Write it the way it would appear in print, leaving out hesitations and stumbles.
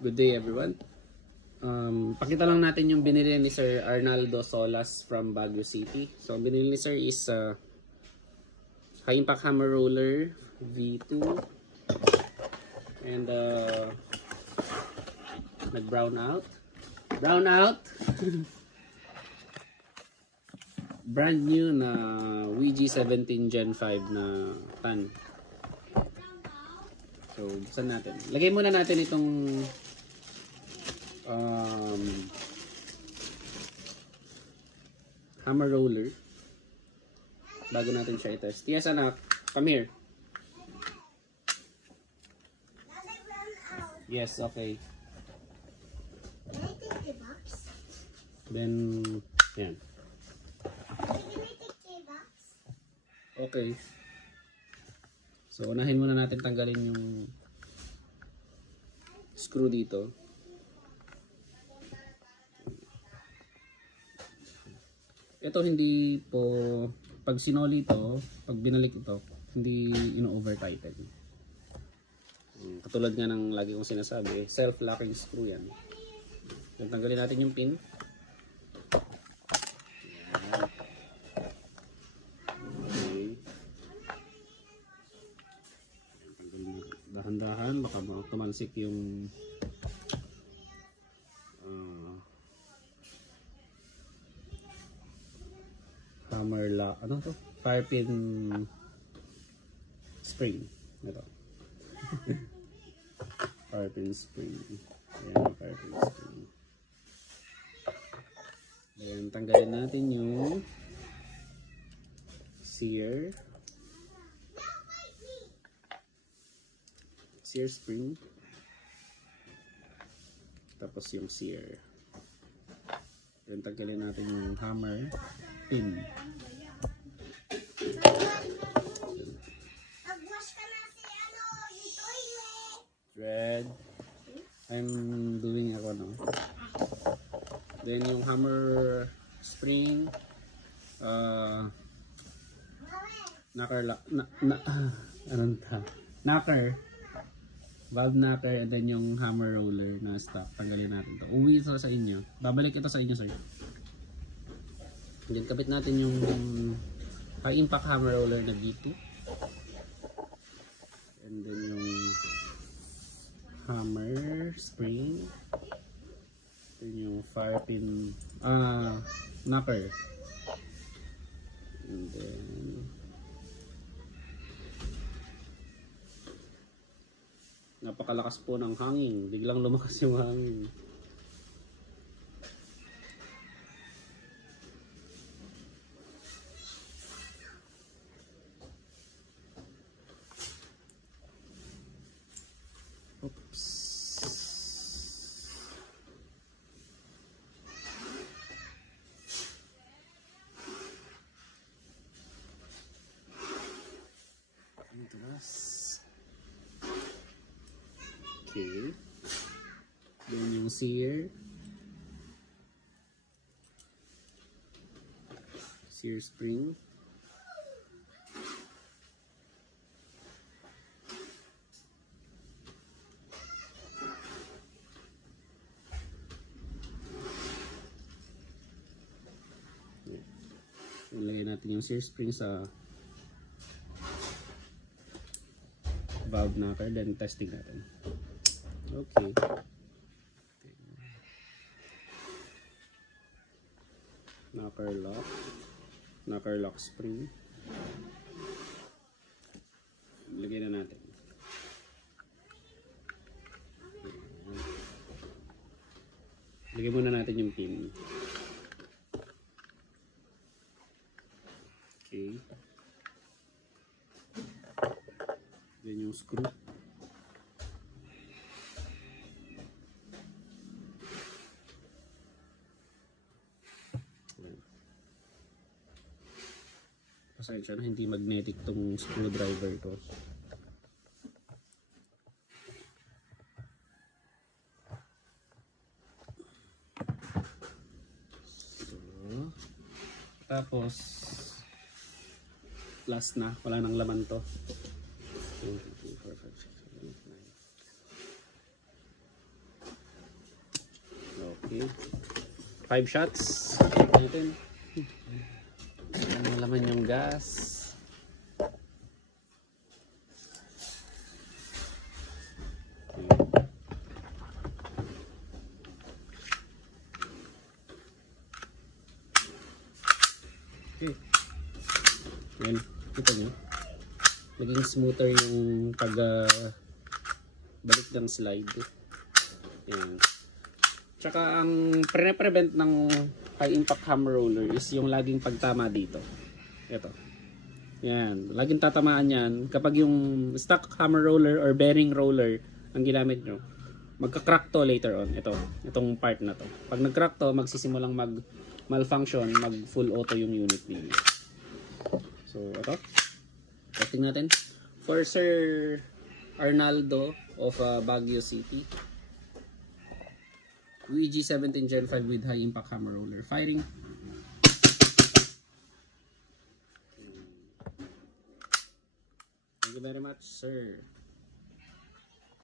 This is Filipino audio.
Good day everyone. Pakita lang natin yung binili ni Sir Arnaldo Solas from Baguio City. So ang binili ni Sir is high impact hammer roller V2 and nag brown out brand new na WG17 Gen 5 na pan. So buksan natin, lagay muna natin itong hammer roller bago natin siya i-test. Yes anak, come here. Yes, okay. Then yan. Okay. So unahin muna natin tanggalin yung screw dito. Ito hindi po, pag sinoli ito, pag binalik ito, hindi ino-over tighten. Katulad nga ng lagi kong sinasabi, self-locking screw yan. So, tanggalin natin yung pin. Okay. Dahan-dahan, baka tumansik yung hammer lock, ano to? Fire pin spring. Ito. Fire pin spring. Ayan, fire pin spring. Ayan, tanggalin natin yung sear spring. Tapos yung sear. Ayan, tanggalin natin yung hammer pin. Thread. I'm doing ako, no? Then yung hammer spring, knocker lock, knocker, valve knocker, and then yung hammer roller na stock. Tanggalin natin to. Uwi ito sa inyo. Babalik ito sa inyo, sir. Then kapit natin yung high impact hammer roller na V2. And then yung hammer spring. Then yung fire pin knocker. And then napakalakas po ng hangin. Biglang lumakas yung hangin. Oops. Okay. Then yung sear spring. Ilagay natin yung sear spring sa valve knocker, then testing natin. Okay. Knocker lock spring. Ilagay na natin. Ilagay muna natin yung pin. Okay. Then yung screw. Pasensya na, hindi magnetic tong screwdriver to. So, tapos last na, wala nang laman to. 1, 2, 3, 4, 5, 6, 7, 8, 9. Okay. 5 shots. Check natin. Ano laman yung gas. Okay. Yan. Kita nyo. Naging smoother yung pag balik ng slide. Yan. Tsaka ang pre-prevent ng high impact hammer roller is yung laging pagtama dito. Ito. Yan. Laging tatamaan yan. Kapag yung stock hammer roller or bearing roller ang ginamit nyo, magka-crack to later on. Ito. Itong part na to. Pag nag-crack to, magsisimulang malfunction, mag full auto yung unit ninyo. So, ito. Testing natin. For Sir Arnaldo of Baguio City. UEG 17 Gen 5 with high impact hammer roller. Firing. Thank you very much, sir.